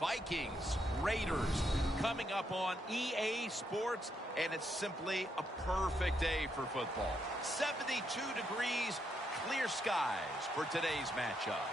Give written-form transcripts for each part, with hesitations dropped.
Vikings, Raiders, coming up on EA Sports, and it's simply a perfect day for football. 72 degrees, clear skies for today's matchup.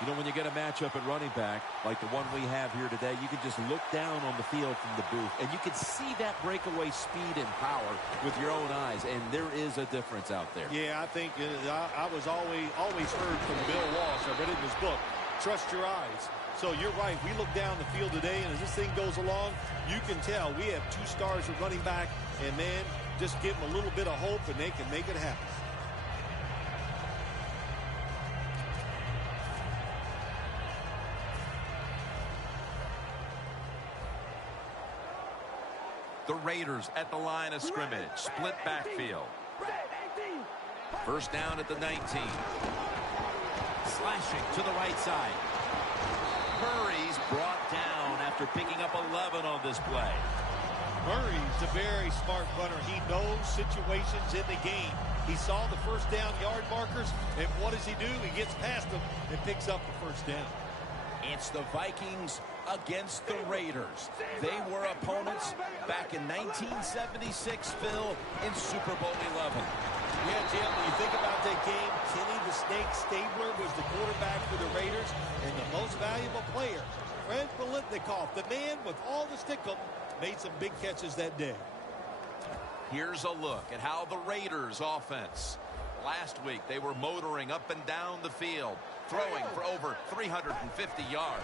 You know, when you get a matchup at running back, like the one we have here today, you can just look down on the field from the booth, and you can see that breakaway speed and power with your own eyes, and there is a difference out there. Yeah, I think I was always heard from Bill Walsh. I read it in his book, trust your eyes. So you're right. We look down the field today, and as this thing goes along, you can tell we have 2 stars at running back, and, man, just give them a little bit of hope, and they can make it happen. The Raiders at the line of scrimmage. Split backfield. First down at the 19. Slashing to the right side. Murray's brought down after picking up 11 on this play. Murray's a very smart runner. He knows situations in the game. He saw the first down yard markers, and what does he do? He gets past them and picks up the first down. It's the Vikings against the Raiders. They were opponents back in 1976, Phil, in Super Bowl 11. Yeah, Jim, when you think about that game, Kenny the Snake Stabler was the quarterback for the Raiders, and the most valuable player, Fred Biletnikoff, the man with all the stickum, made some big catches that day. Here's a look at how the Raiders offense. Last week, they were motoring up and down the field, throwing for over 350 yards.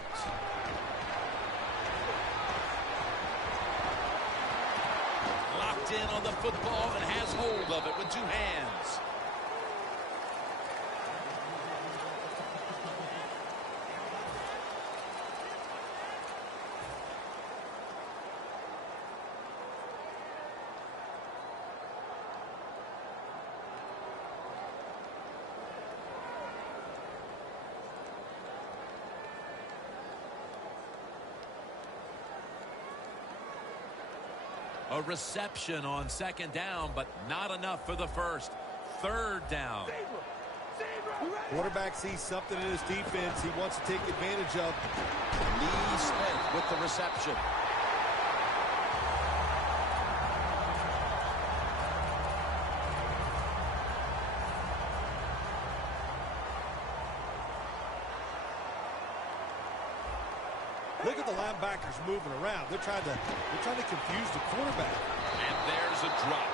Locked in on the football and has hold of it with 2 hands. A reception on second down, but not enough for the first. Third down. Quarterback sees something in his defense he wants to take advantage of. Lee Smith with the reception. Look at the linebackers moving around. They're trying to confuse the quarterback. And there's a drop.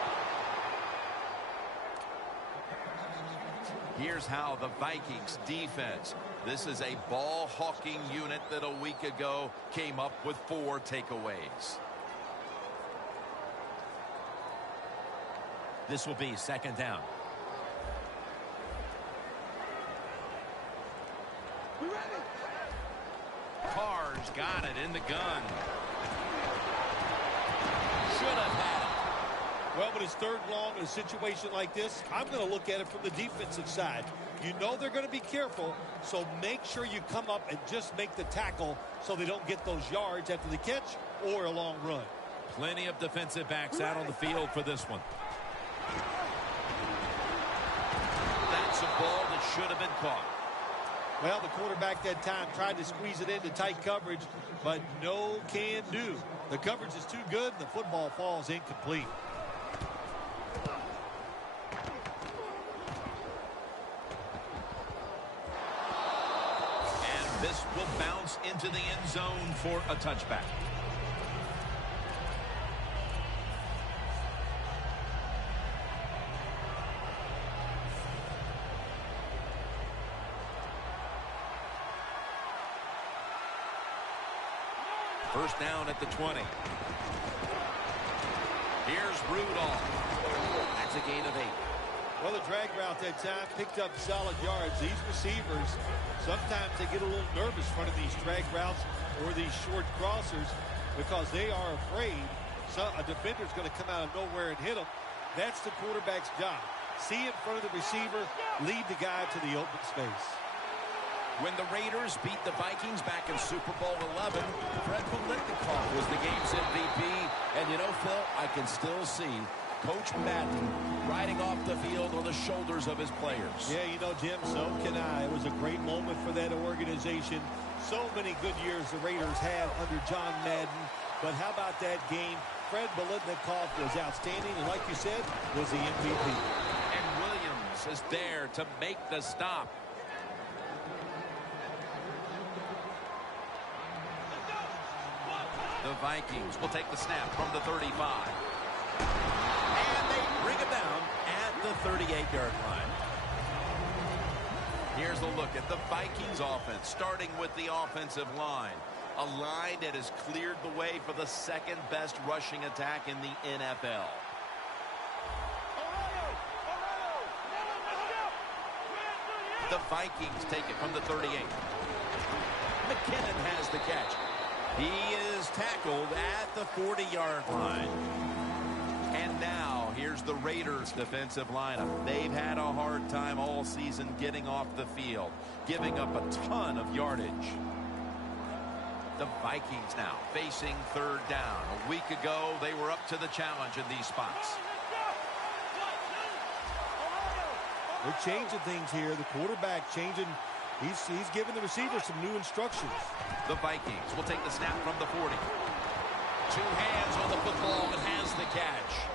Here's how the Vikings defense. This is a ball hawking unit that a week ago came up with 4 takeaways. This will be second down. Carr's got it in the gun. Should have had it. Well, when it's third long in a situation like this, I'm going to look at it from the defensive side. You know they're going to be careful, so make sure you come up and just make the tackle so they don't get those yards after the catch or a long run. Plenty of defensive backs out on the field for this one. That's a ball that should have been caught. Well, the quarterback that time tried to squeeze it into tight coverage, but no can do. The coverage is too good, and the football falls incomplete. And this will bounce into the end zone for a touchback. First down at the 20. Here's Rudolph. That's a gain of 8. Well, the drag route that time picked up solid yards. These receivers, sometimes they get a little nervous running these drag routes or these short crossers because they are afraid a defender's going to come out of nowhere and hit them. That's the quarterback's job. See in front of the receiver, lead the guy to the open space. When the Raiders beat the Vikings back in Super Bowl 11, Fred Biletnikoff was the game's MVP. And you know, Phil, I can still see Coach Madden riding off the field on the shoulders of his players. Yeah, you know, Jim, so can I. It was a great moment for that organization. So many good years the Raiders had under John Madden. But how about that game? Fred Biletnikoff was outstanding, and like you said, was the MVP. And Williams is there to make the stop. The Vikings will take the snap from the 35. And they bring him down at the 38-yard line. Here's a look at the Vikings offense, starting with the offensive line. A line that has cleared the way for the second best rushing attack in the NFL. The Vikings take it from the 38. McKinnon has the catch. He is tackled at the 40-yard line. And now, here's the Raiders' defensive lineup. They've had a hard time all season getting off the field, giving up a ton of yardage. The Vikings now facing third down. A week ago, they were up to the challenge in these spots. They're changing things here. The quarterback changing. He's giving the receiver some new instructions. The Vikings will take the snap from the 40. Two hands on the football and has the catch.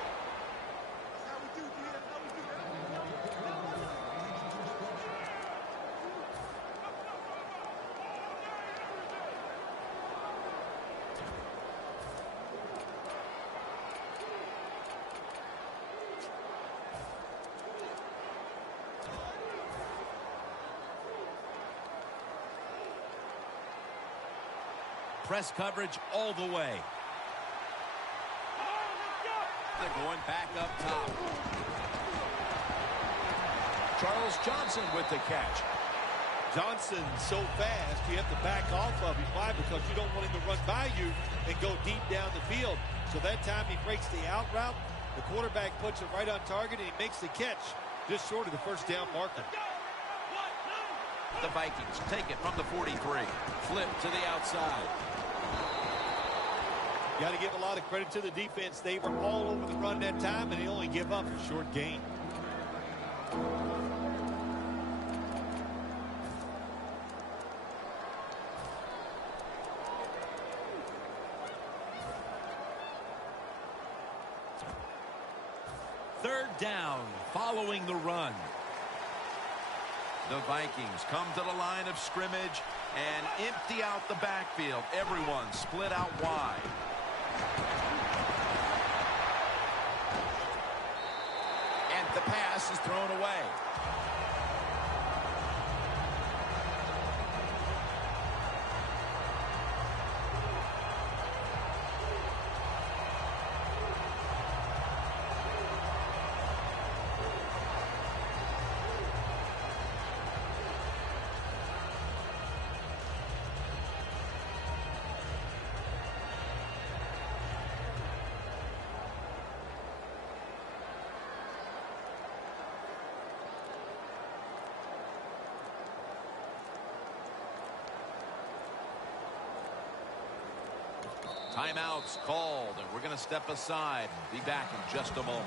Press coverage all the way. They're going back up top. Charles Johnson with the catch. Johnson so fast, you have to back off of him. Why? Because you don't want him to run by you and go deep down the field. So that time he breaks the out route. The quarterback puts it right on target, and he makes the catch just short of the first down marker. The Vikings take it from the 43. Flip to the outside. Got to give a lot of credit to the defense. They were all over the run that time, and they only give up a short gain. Third down following the run. The Vikings come to the line of scrimmage and empty out the backfield. Everyone split out wide. And the pass is thrown away. Timeouts called, and we're going to step aside and be back in just a moment.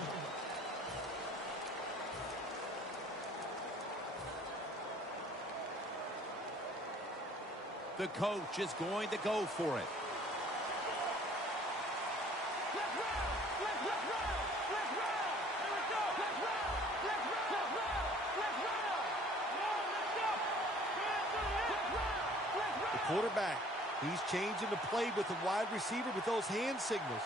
The coach is going to go for it. The quarterback, he's changing the play with the wide receiver with those hand signals.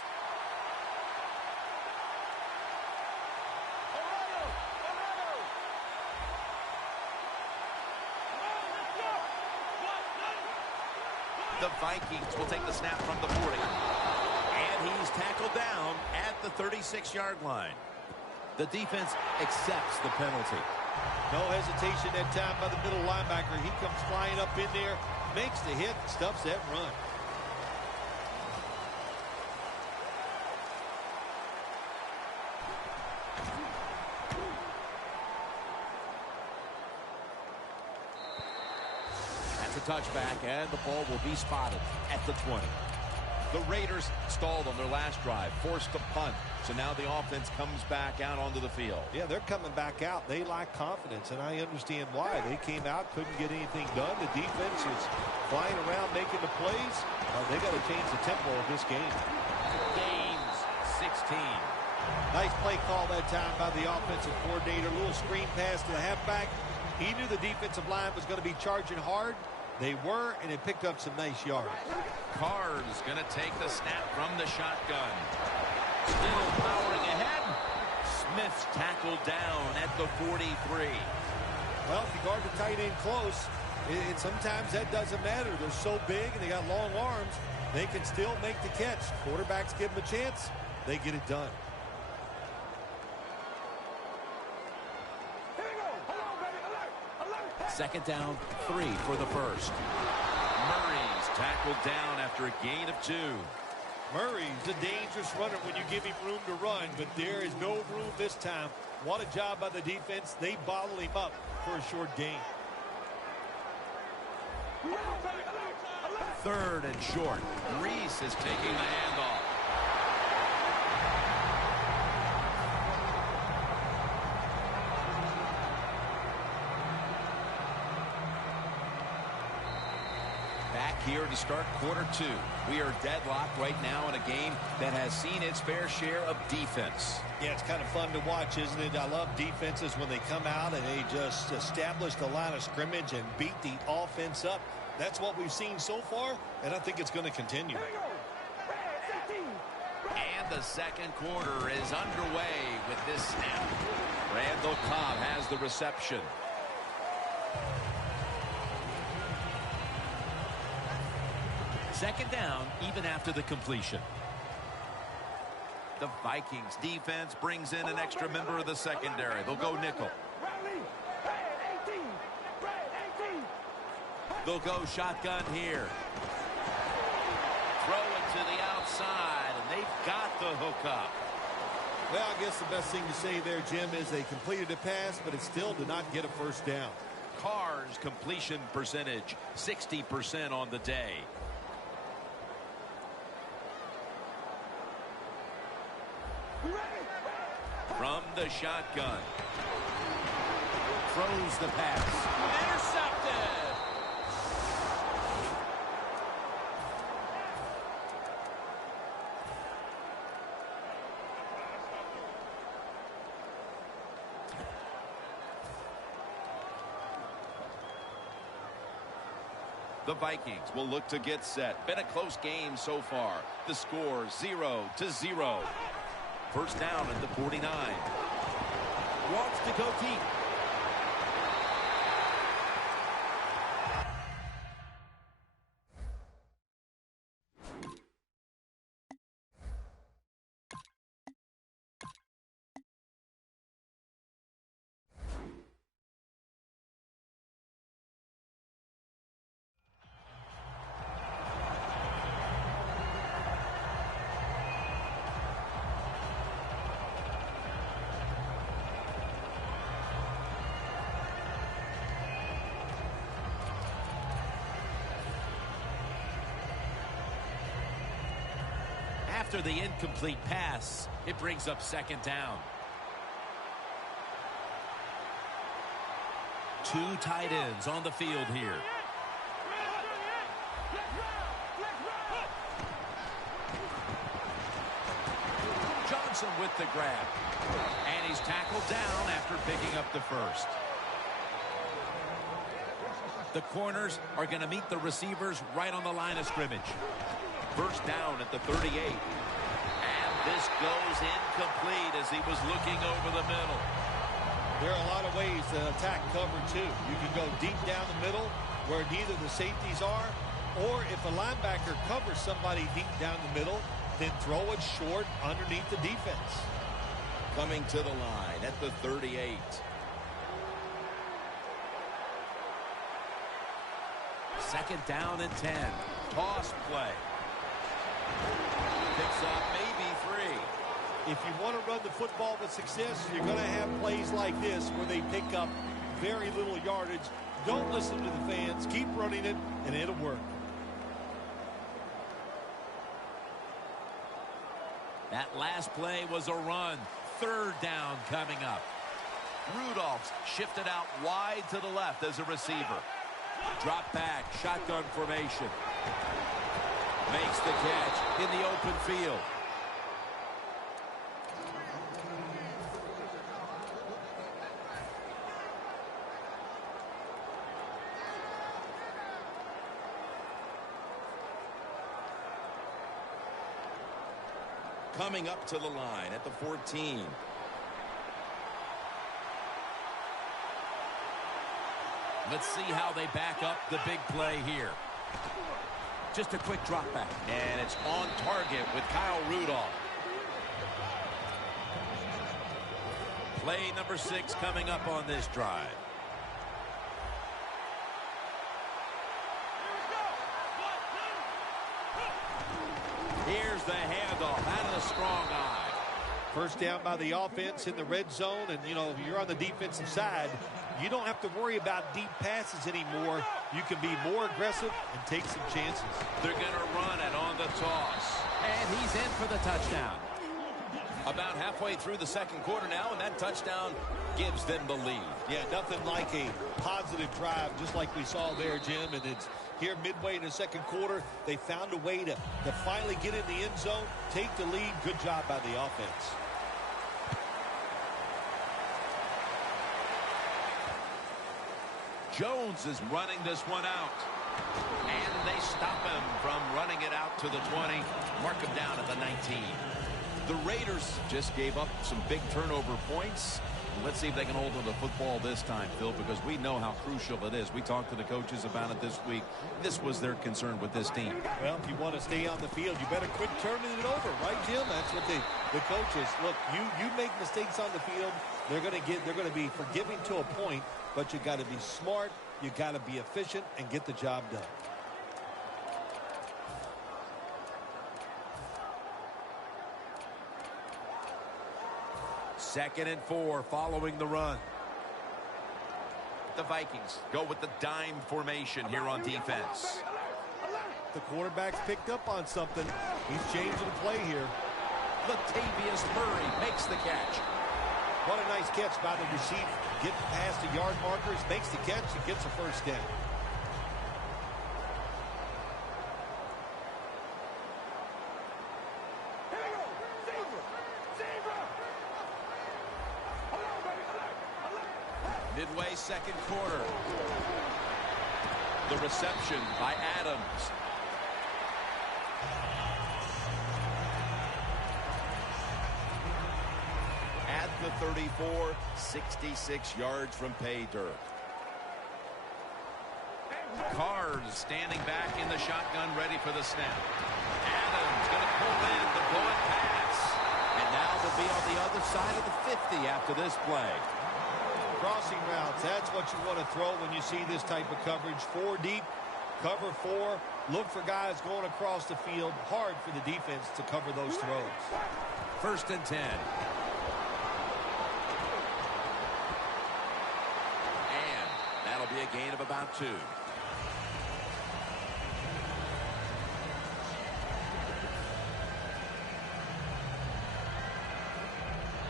The Vikings will take the snap from the 40. And he's tackled down at the 36-yard line. The defense accepts the penalty. No hesitation that time by the middle linebacker. He comes flying up in there, makes the hit, and stuffs that run. That's a touchback, and the ball will be spotted at the 20. The Raiders stalled on their last drive, forced a punt. So now the offense comes back out onto the field. Yeah, they're coming back out. They lack confidence, and I understand why. They came out, couldn't get anything done. The defense is flying around making the plays. They got to change the tempo of this game. Gains 16. Nice play call that time by the offensive coordinator. A little screen pass to the halfback. He knew the defensive line was going to be charging hard. They were, and it picked up some nice yards. Carr's going to take the snap from the shotgun. Still powering ahead. Smith's tackled down at the 43. Well, if you guard the tight end close, sometimes that doesn't matter. They're so big and they got long arms, they can still make the catch. Quarterbacks give them a chance. They get it done. Second down, 3 for the first. Murray's tackled down after a gain of 2. Murray's a dangerous runner when you give him room to run, but there is no room this time. What a job by the defense. They bottle him up for a short gain. Third and short. Reese is taking the handoff. Back here to start quarter 2. We are deadlocked right now in a game that has seen its fair share of defense. Yeah, it's kind of fun to watch, isn't it? I love defenses when they come out and they just establish the line of scrimmage and beat the offense up. That's what we've seen so far, and I think it's going to continue. And the second quarter is underway with this snap. Randall Cobb has the reception. Second down, even after the completion. The Vikings defense brings in an extra member of the secondary. They'll go nickel. They'll go shotgun here. Throw it to the outside, and they've got the hook up. Well, I guess the best thing to say there, Jim, is they completed a pass, but it still did not get a first down. Carr's completion percentage, 60% on the day. From the shotgun. Throws the pass. Intercepted. The Vikings will look to get set. Been a close game so far. The score 0-0. First down at the 49. Wants to go deep. After the incomplete pass, it brings up second down. Two tight ends on the field here. Johnson with the grab. And he's tackled down after picking up the first. The corners are going to meet the receivers right on the line of scrimmage. First down at the 38. And this goes incomplete as he was looking over the middle. There are a lot of ways to attack cover, too. You can go deep down the middle where neither the safeties are, or if a linebacker covers somebody deep down the middle, then throw it short underneath the defense. Coming to the line at the 38. Second down and 10. Toss play. Picks up maybe 3. If you want to run the football with success, you're going to have plays like this where they pick up very little yardage. Don't listen to the fans. Keep running it, and it'll work. That last play was a run. Third down coming up. Rudolph's shifted out wide to the left as a receiver. Drop back, shotgun formation. Makes the catch in the open field. Coming up to the line at the 14. Let's see how they back up the big play here. Just a quick drop back. And it's on target with Kyle Rudolph. Play number 6 coming up on this drive. Here's the handoff out of the strong eye. First down by the offense in the red zone, and, you know, if you're on the defensive side, you don't have to worry about deep passes anymore. You can be more aggressive and take some chances. They're going to run it on the toss. And he's in for the touchdown. About halfway through the second quarter now, and that touchdown gives them the lead. Yeah, nothing like a positive drive, just like we saw there, Jim. And it's here midway in the second quarter. They found a way to finally get in the end zone, take the lead. Good job by the offense. Jones is running this one out. And they stop him from running it out to the 20. Mark him down at the 19. The Raiders just gave up some big turnover points. Let's see if they can hold on to the football this time, Phil, because we know how crucial it is. We talked to the coaches about it this week. This was their concern with this team. Well, if you want to stay on the field, you better quit turning it over, right, Jim? That's what the coaches look. You make mistakes on the field, they're going to be forgiving to a point, but you got to be smart, you got to be efficient, and get the job done. Second and 4 following the run. The Vikings go with the dime formation here on defense. The quarterback's picked up on something. He's changing the play here. Latavius Murray makes the catch. What a nice catch by the receiver. Getting past the yard markers, makes the catch, and gets a first down. Midway second quarter. The reception by Adams. At the 34, 66 yards from pay dirt. Carrs standing back in the shotgun, ready for the snap. Adams going to pull in the bullet pass. And now they'll be on the other side of the 50 after this play. Crossing routes, that's what you want to throw when you see this type of coverage. 4 deep, cover 4. Look for guys going across the field. Hard for the defense to cover those throws. First and 10. And that'll be a gain of about 2.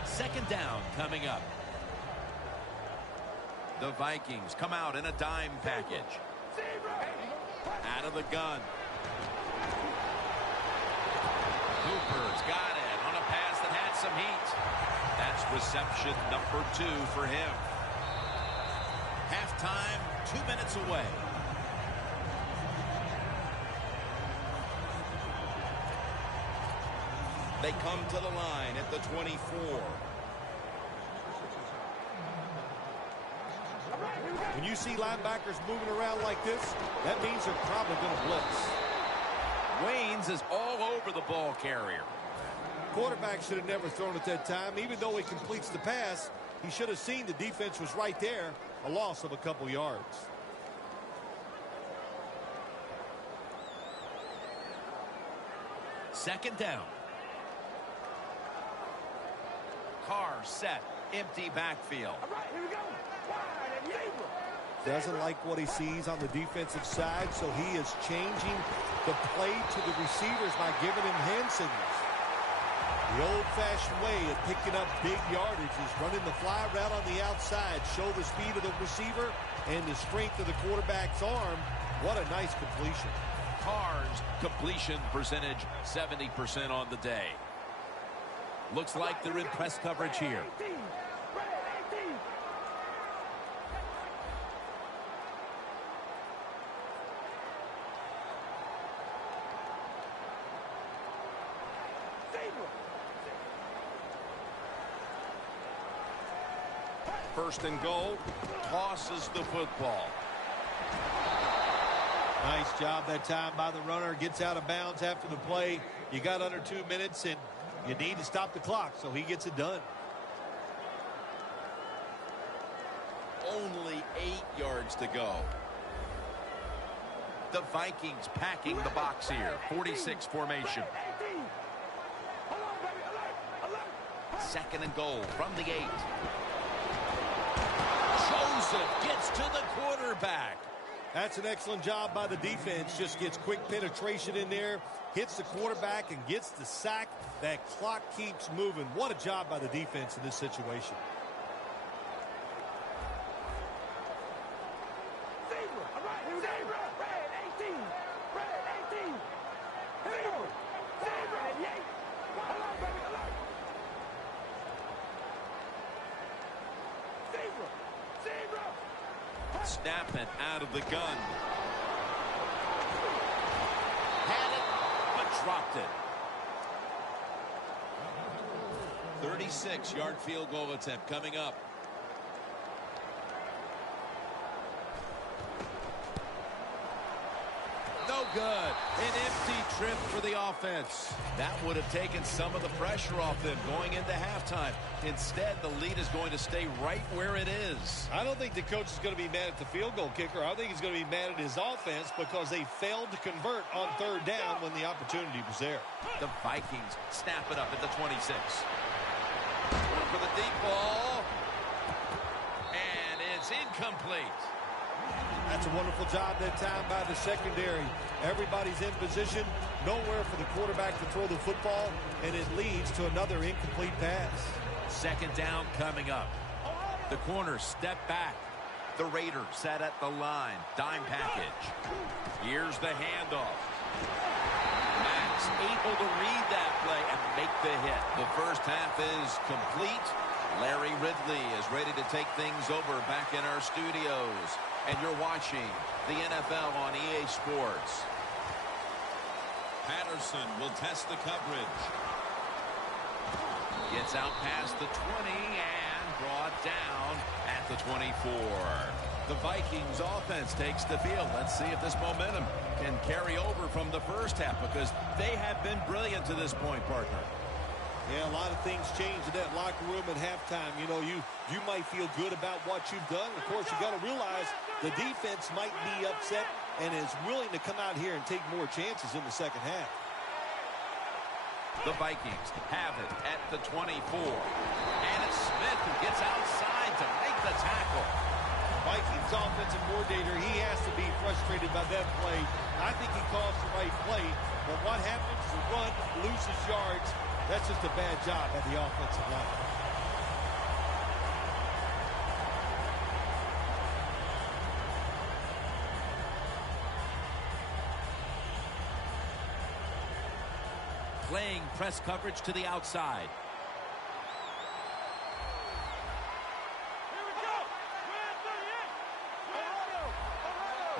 Second down coming up. The Vikings come out in a dime package. Out of the gun. Cooper's got it on a pass that had some heat. That's reception number 2 for him. Halftime, 2 minutes away. They come to the line at the 24. When you see linebackers moving around like this, that means they're probably going to blitz. Waynes is all over the ball carrier. Quarterback should have never thrown it that time. Even though he completes the pass, he should have seen the defense was right there. A loss of a couple yards. Second down. Carr set. Empty backfield. All right, here we go. Wide and zebra. Doesn't like what he sees on the defensive side, so he is changing the play to the receivers by giving him hand signals. The old-fashioned way of picking up big yardage is running the fly route on the outside. Show the speed of the receiver and the strength of the quarterback's arm. What a nice completion. Carr's completion percentage 70% on the day. Looks like they're in press coverage here. First and goal, tosses the football. Nice job that time by the runner. Gets out of bounds after the play. You got under 2 minutes, and you need to stop the clock, so he gets it done. Only 8 yards to go. The Vikings packing the box here. 46 formation. Second and goal from the 8. Joseph gets to the quarterback. That's an excellent job by the defense. Just gets quick penetration in there, hits the quarterback, and gets the sack. That clock keeps moving. What a job by the defense in this situation. Snapping out of the gun. Had it, but dropped it. 36-yard field goal attempt coming up. No good. An empty trip for the offense. That would have taken some of the pressure off them going into halftime. Instead, the lead is going to stay right where it is. I don't think the coach is going to be mad at the field goal kicker. I think he's going to be mad at his offense because they failed to convert on third down when the opportunity was there. The Vikings snap it up at the 26. Going for the deep ball. And it's incomplete. That's a wonderful job that time by the secondary. Everybody's in position. Nowhere for the quarterback to throw the football, and it leads to another incomplete pass. Second down coming up. The corner step back. The Raiders set at the line. Dime package. Here's the handoff. Max able to read that play and make the hit. The first half is complete. Larry Ridley is ready to take things over back in our studios. And you're watching the NFL on EA Sports. Patterson will test the coverage. Gets out past the 20 and brought down at the 24. The Vikings offense takes the field. Let's see if this momentum can carry over from the first half, because they have been brilliant to this point, partner. Yeah, a lot of things change in that locker room at halftime. You know, you might feel good about what you've done. Of course, you got to realize the defense might be upset and is willing to come out here and take more chances in the second half. The Vikings have it at the 24. And it's Smith who gets outside to make the tackle. Vikings offensive coordinator, he has to be frustrated by that play. I think he calls the right play, but what happens? The run loses yards. That's just a bad job by the offensive line. Playing press coverage to the outside.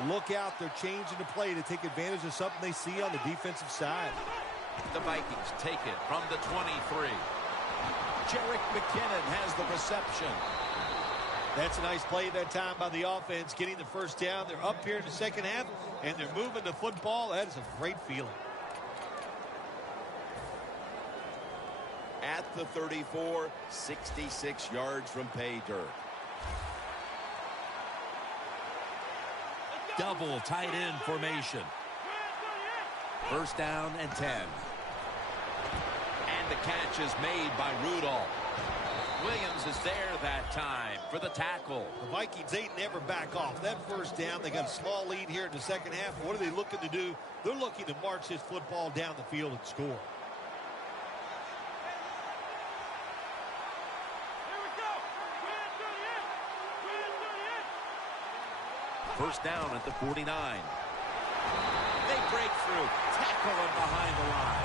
Look out, they're changing the play to take advantage of something they see on the defensive side. The Vikings take it from the 23. Jerick McKinnon has the reception. That's a nice play that time by the offense, getting the first down. They're up here in the second half, and they're moving the football. That is a great feeling. At the 34, 66 yards from pay dirt. Double tight end formation. First down and 10. And the catch is made by Rudolph. Williams is there that time for the tackle. The Vikings ain't never back off. That first down, they got a small lead here in the second half. What are they looking to do? They're looking to march this football down the field and score. First down at the 49. They break through. Tackle him behind the line.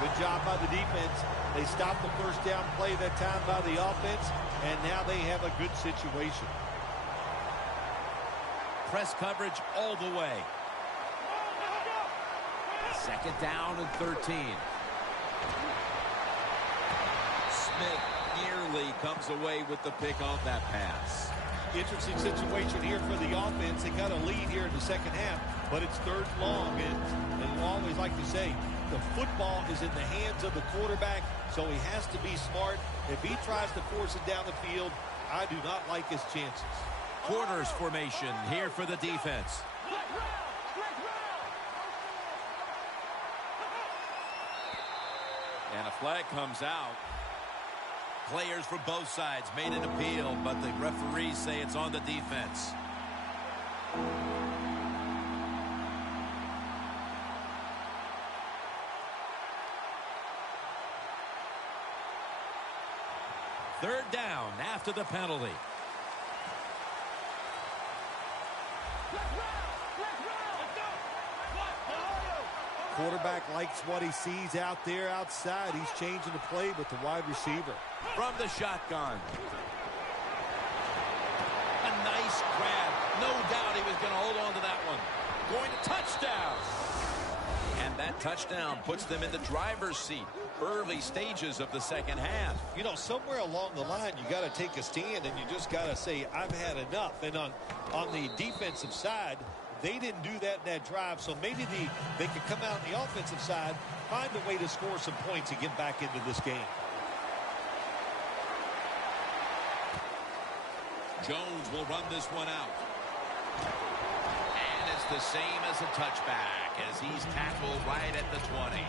Good job by the defense. They stopped the first down play that time by the offense, and now they have a good situation. Press coverage all the way. Second down and 13. Smith nearly comes away with the pick on that pass. Interesting situation here for the offense. They got a lead here in the second half, but it's third long, and we always like to say the football is in the hands of the quarterback, so he has to be smart. If he tries to force it down the field, I do not like his chances. Quarters formation here for the defense. And a flag comes out. Players from both sides made an appeal, but the referees say it's on the defense. Third down after the penalty. Quarterback likes what he sees out there outside. He's changing the play with the wide receiver. From the shotgun. A nice grab. No doubt he was going to hold on to that one. Going to touchdown. And that touchdown puts them in the driver's seat. Early stages of the second half. You know, somewhere along the line, you got to take a stand, and you just got to say, I've had enough. And on the defensive side, they didn't do that in that drive, so maybe they could come out on the offensive side, find a way to score some points and get back into this game. Jones will run this one out. And it's the same as a touchback as he's tackled right at the 20.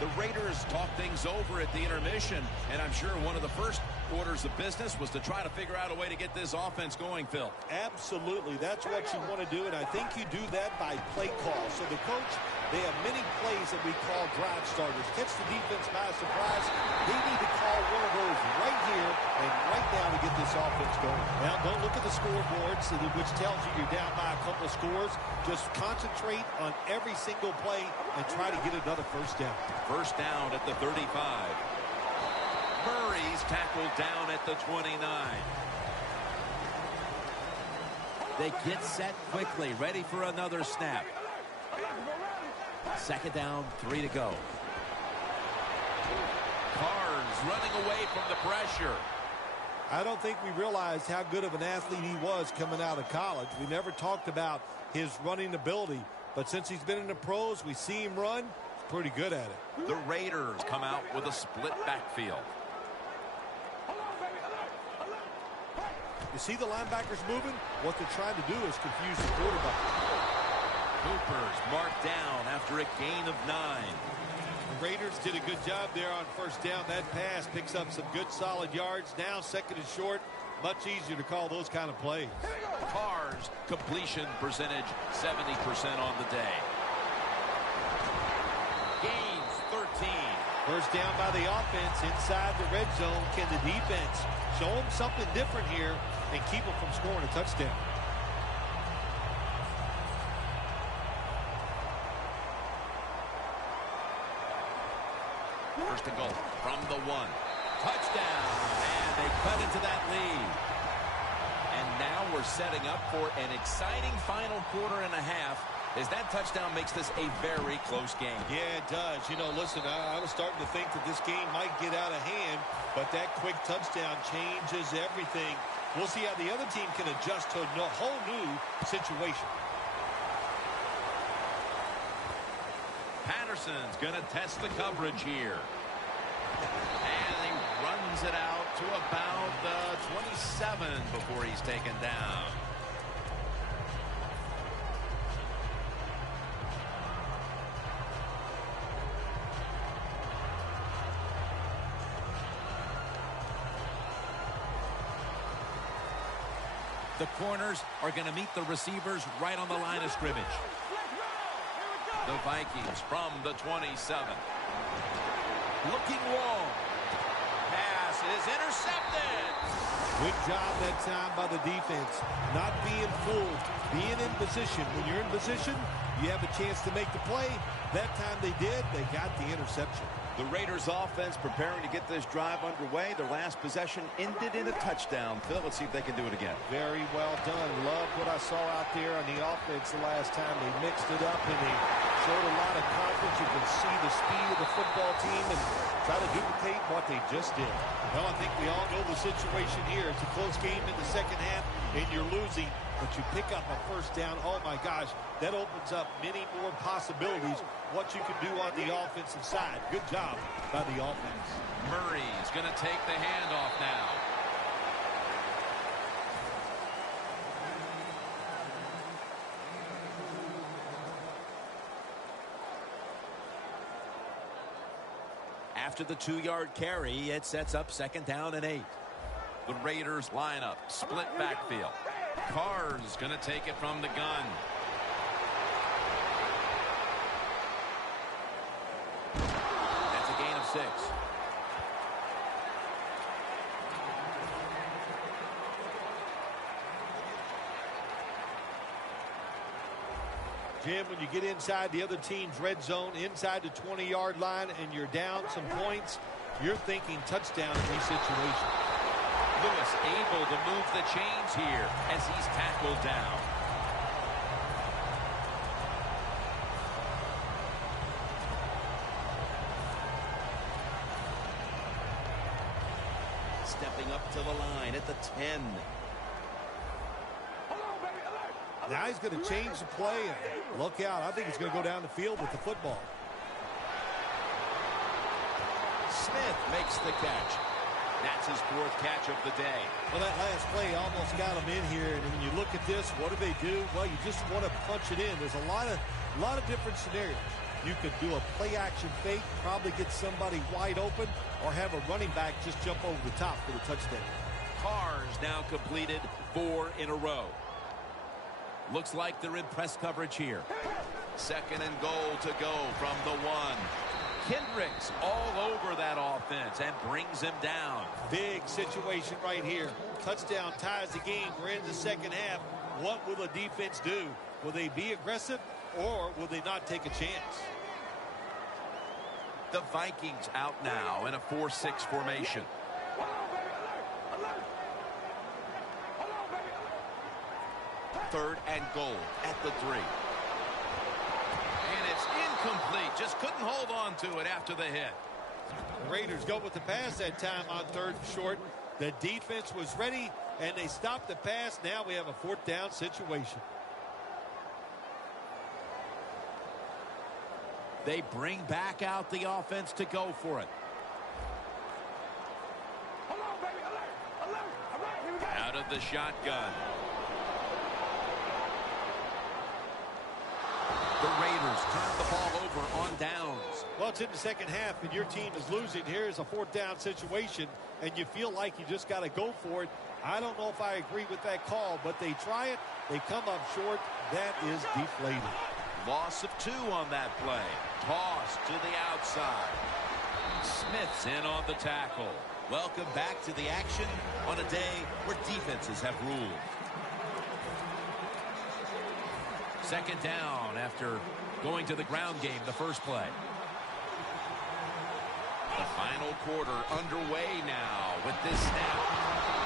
The Raiders talk things over at the intermission, and I'm sure one of the first orders of business was to try to figure out a way to get this offense going, Phil. Absolutely. That's what you want to do, and I think you do that by play call. So the coach, they have many plays that we call drive starters. Catch the defense by surprise. They need to call one of those right here and right now to get this offense going. Now, don't look at the scoreboards, which tells you you're down by a couple of scores. Just concentrate on every single play and try to get another first down. First down at the 35. Murray's tackled down at the 29. They get set quickly, ready for another snap. Second down, 3 to go. Carnes running away from the pressure. I don't think we realized how good of an athlete he was coming out of college. We never talked about his running ability, but since he's been in the pros, we see him run. He's pretty good at it. The Raiders come out with a split backfield. You see the linebackers moving? What they're trying to do is confuse the quarterback. Cooper's marked down after a gain of 9. The Raiders did a good job there on first down. That pass picks up some good solid yards. Now second and short. Much easier to call those kind of plays. Carr's completion percentage 70% on the day. Gains 13. First down by the offense inside the red zone. Can the defense show them something different here and keep them from scoring a touchdown? First and goal from the 1. Touchdown. And they cut into that lead. And now we're setting up for an exciting final quarter and a half as that touchdown makes this a very close game. Yeah, it does. You know, listen, I was starting to think that this game might get out of hand, but that quick touchdown changes everything. We'll see how the other team can adjust to a whole new situation. Patterson's going to test the coverage here. And he runs it out to about the 27 before he's taken down. The corners are going to meet the receivers right on the line of scrimmage. The Vikings from the 27. Looking long. Pass is intercepted. Good job that time by the defense. Not being fooled, being in position. When you're in position, you have a chance to make the play. That time they did. They got the interception. The Raiders offense preparing to get this drive underway. Their last possession ended in a touchdown. Phil, let's see if they can do it again. Very well done. Love what I saw out there on the offense the last time. They mixed it up and they showed a lot of confidence. You can see the speed of the football team and try to duplicate what they just did. Well, I think we all know the situation here. It's a close game in the second half and you're losing, but you pick up a first down. Oh my gosh, that opens up many more possibilities what you can do on the offensive side. Good job by the offense. Murray's going to take the handoff now. After the 2-yard carry, it sets up 2nd down and 8. The Raiders line up, split backfield. Carr's going to take it from the gun. That's a gain of 6. Jim, when you get inside the other team's red zone, inside the 20-yard line, and you're down some points, you're thinking touchdown in these situations. Lewis able to move the chains here as he's tackled down. Stepping up to the line at the 10. Now he's going to change the play and look out. I think he's going to go down the field with the football. Smith makes the catch. That's his 4th catch of the day. Well, that last play almost got him in here. And when you look at this, what do? Well, you just want to punch it in. There's a lot of different scenarios. You could do a play-action fake, probably get somebody wide open, or have a running back just jump over the top for the touchdown. Carr's now completed 4 in a row. Looks like they're in press coverage here. 2nd and goal to go from the 1. Kendricks all over that offense and brings him down. Big situation right here. Touchdown ties the game. We're in the second half. What will the defense do? Will they be aggressive or will they not take a chance? The Vikings out now in a 4-6 formation. Third and goal at the 3. And it's incomplete. Just couldn't hold on to it after the hit. The Raiders go with the pass that time on 3rd and short. The defense was ready, and they stopped the pass. Now we have a 4th down situation. They bring back out the offense to go for it. Out of the shotgun. The Raiders turn the ball over on downs. Well, it's in the second half, and your team is losing. Here's a 4th down situation, and you feel like you just got to go for it. I don't know if I agree with that call, but they try it. They come up short. That is deflating. Loss of 2 on that play. Toss to the outside. Smith's in on the tackle. Welcome back to the action on a day where defenses have ruled. 2nd down after going to the ground game the first play. The final quarter underway now with this snap.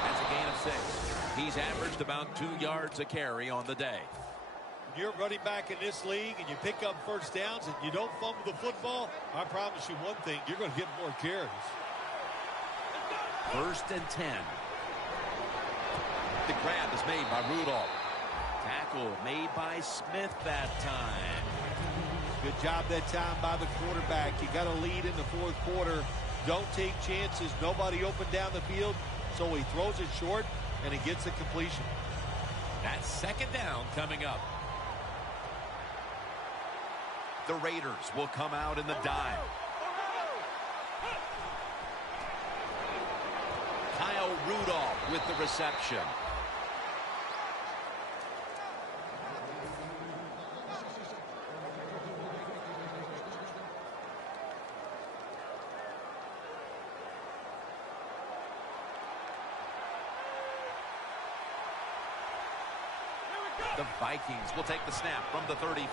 That's a gain of 6. He's averaged about 2 yards a carry on the day. You're running back in this league and you pick up first downs and you don't fumble the football, I promise you one thing, you're going to get more carries. 1st and 10. The grab is made by Rudolph. Tackle made by Smith that time. Good job that time by the quarterback. You got a lead in the 4th quarter. Don't take chances. Nobody open down the field, so he throws it short and he gets a completion. That's 2nd down coming up. The Raiders will come out in the dime. Kyle Rudolph with the reception. The Vikings will take the snap from the 35.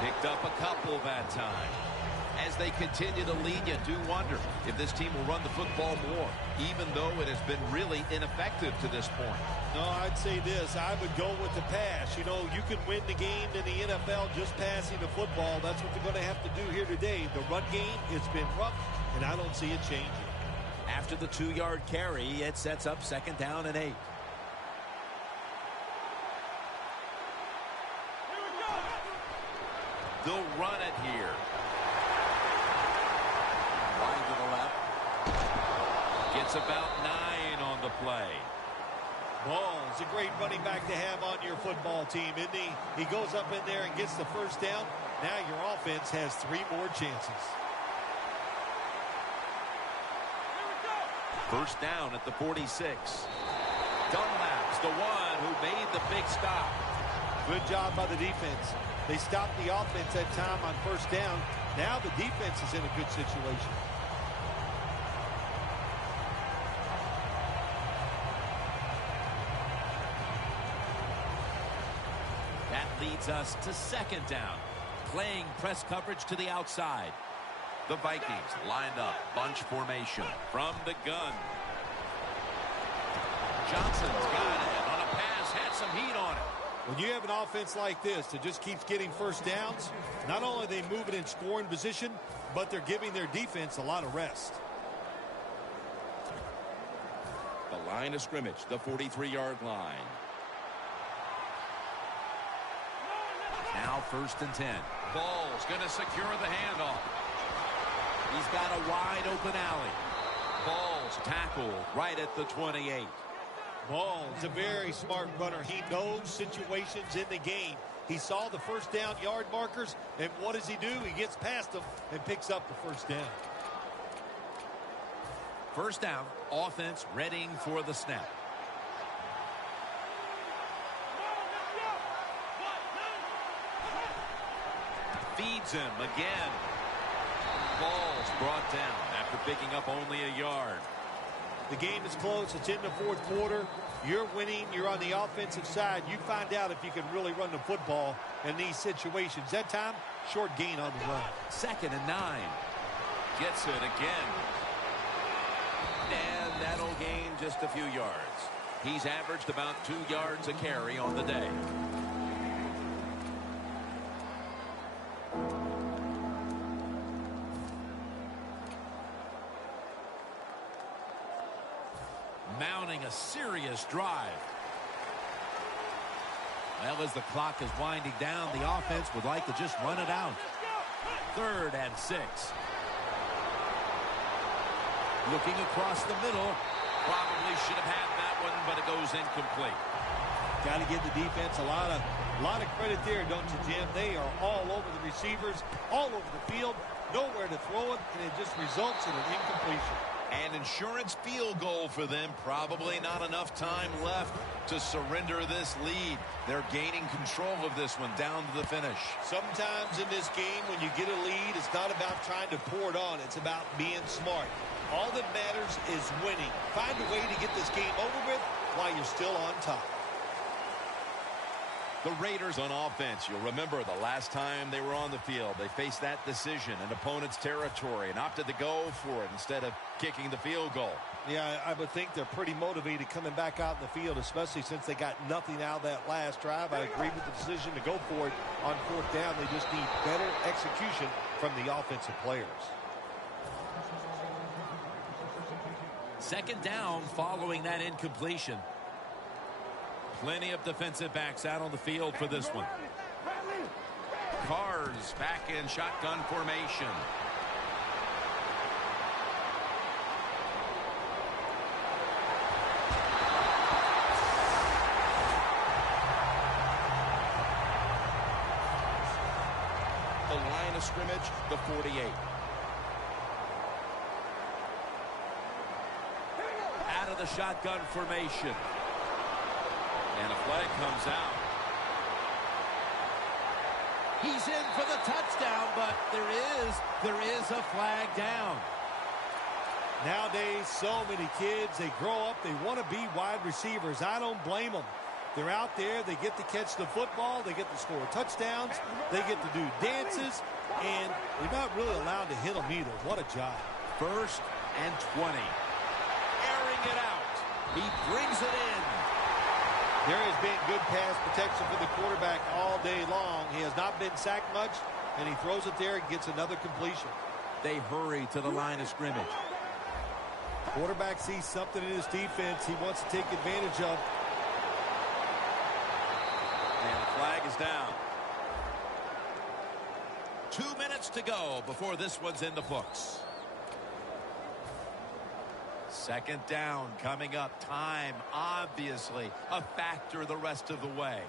Picked up a couple that time. As they continue to lead, you do wonder if this team will run the football more, even though it has been really ineffective to this point. No, I'd say this. I would go with the pass. You know, you can win the game in the NFL just passing the football. That's what they're going to have to do here today. The run game, it's been rough, and I don't see it changing. After the 2-yard carry, it sets up 2nd down and 8. They'll run it here. Wide to the left. Gets about 9 on the play. Ball's a great running back to have on your football team, isn't he? He goes up in there and gets the first down. Now your offense has 3 more chances. First down at the 46. Dunlap's the one who made the big stop. Good job by the defense. They stopped the offense that time on first down. Now the defense is in a good situation. That leads us to 2nd down. Playing press coverage to the outside. The Vikings lined up, bunch formation from the gun. Johnson's got it on a pass, had some heat on it. When you have an offense like this that just keeps getting first downs, not only are they moving in scoring position, but they're giving their defense a lot of rest. The line of scrimmage, the 43-yard line. Now 1st and 10. Ball's going to secure the handoff. He's got a wide open alley. Ball's tackled right at the 28. Ball's a very smart runner. He knows situations in the game. He saw the first down yard markers, and what does he do? He gets past them and picks up the first down. First down, offense readying for the snap. Feeds him again. Ball's brought down after picking up only a yard. The game is close. It's in the 4th quarter. You're winning. You're on the offensive side. You find out if you can really run the football in these situations. That time, short gain on the run. 2nd and 9. Gets it again. And that'll gain just a few yards. He's averaged about 2 yards a carry on the day. Mounting a serious drive. Well, as the clock is winding down, the offense would like to just run it out. 3rd and 6. Looking across the middle. Probably should have had that one, but it goes incomplete. Got to give the defense a lot of credit there, don't you, Jim? They are all over the receivers, all over the field, nowhere to throw it, and it just results in an incompletion. An insurance field goal for them. Probably not enough time left to surrender this lead. They're gaining control of this one down to the finish. Sometimes in this game, when you get a lead, it's not about trying to pour it on. It's about being smart. All that matters is winning. Find a way to get this game over with while you're still on top. The Raiders on offense. You'll remember the last time they were on the field, they faced that decision in opponent's territory and opted to go for it instead of kicking the field goal. Yeah, I would think they're pretty motivated coming back out in the field, especially since they got nothing out of that last drive. I agree with the decision to go for it on 4th down. They just need better execution from the offensive players. 2nd down following that incompletion. Plenty of defensive backs out on the field for this one. Carr's back in shotgun formation. The line of scrimmage, the 48. Out of the shotgun formation. And a flag comes out. He's in for the touchdown, but there is a flag down. Nowadays, so many kids, they grow up, they want to be wide receivers. I don't blame them. They're out there. They get to catch the football. They get to score touchdowns. They get to do dances. And they're not really allowed to hit them either. What a job. 1st and 20. Airing it out. He brings it in. There has been good pass protection for the quarterback all day long. He has not been sacked much, and he throws it there and gets another completion. They hurry to the line of scrimmage. Quarterback sees something in his defense he wants to take advantage of. And the flag is down. 2 minutes to go before this one's in the books. 2nd down coming up. Time, obviously, a factor the rest of the way.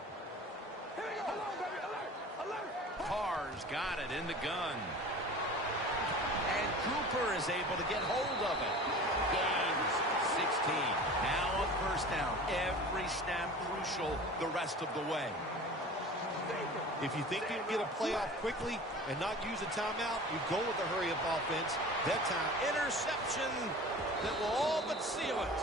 Carr's got it in the gun. And Cooper is able to get hold of it. Gains 16. Now on 1st down. Every snap crucial the rest of the way. If you think you can get a playoff quickly and not use a timeout, you go with the hurry-up offense. That time, Interception that will all but seal it.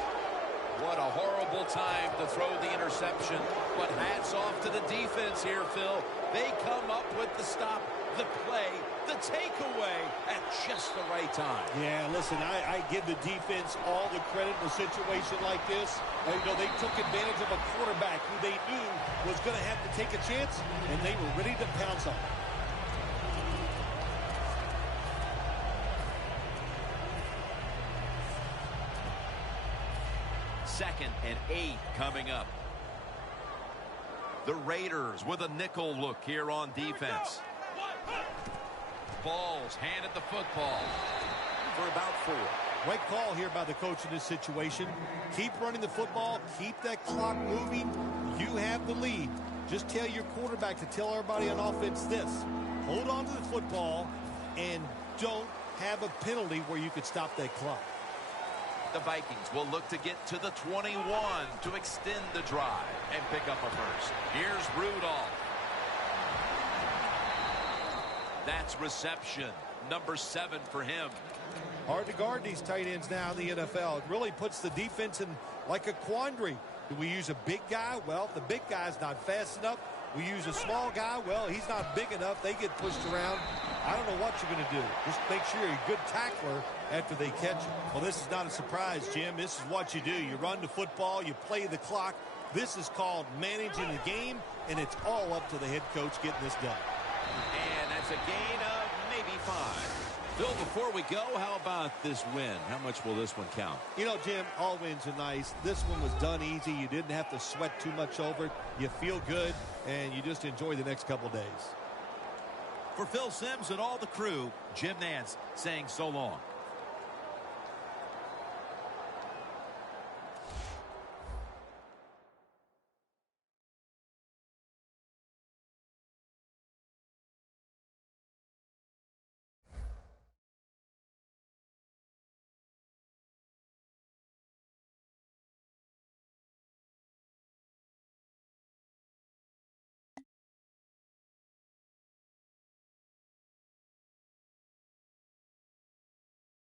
What a horrible time to throw the interception. But hats off to the defense here, Phil. They come up with the stop, the play, the takeaway at just the right time. yeah, listen, I give the defense all the credit in a situation like this. They took advantage of a quarterback who they knew was going to have to take a chance, and they were ready to pounce on him. Second and 8 coming up. The Raiders with a nickel look here on defense. Balls handed the football for about 4. Right call here by the coach in this situation. Keep running the football. Keep that clock moving. You have the lead. Just tell your quarterback to tell everybody on offense this. Hold on to the football and don't have a penalty where you could stop that clock. The Vikings will look to get to the 21 to extend the drive and pick up a first. Here's Rudolph. That's reception. Number 7 for him. Hard to guard these tight ends now in the NFL. It really puts the defense in like a quandary. Do we use a big guy? Well, if the big guy's not fast enough. We use a small guy. Well, he's not big enough. They get pushed around. I don't know what you're going to do. Just make sure you're a good tackler after they catch you. Well, this is not a surprise, Jim. This is what you do. You run the football. You play the clock. This is called managing the game, and it's all up to the head coach getting this done. And that's a gain of maybe 5. Phil, before we go, how about this win? How much will this one count? You know, Jim, all wins are nice. This one was done easy. You didn't have to sweat too much over it. You feel good, and you just enjoy the next couple of days. For Phil Simms and all the crew, Jim Nance saying so long.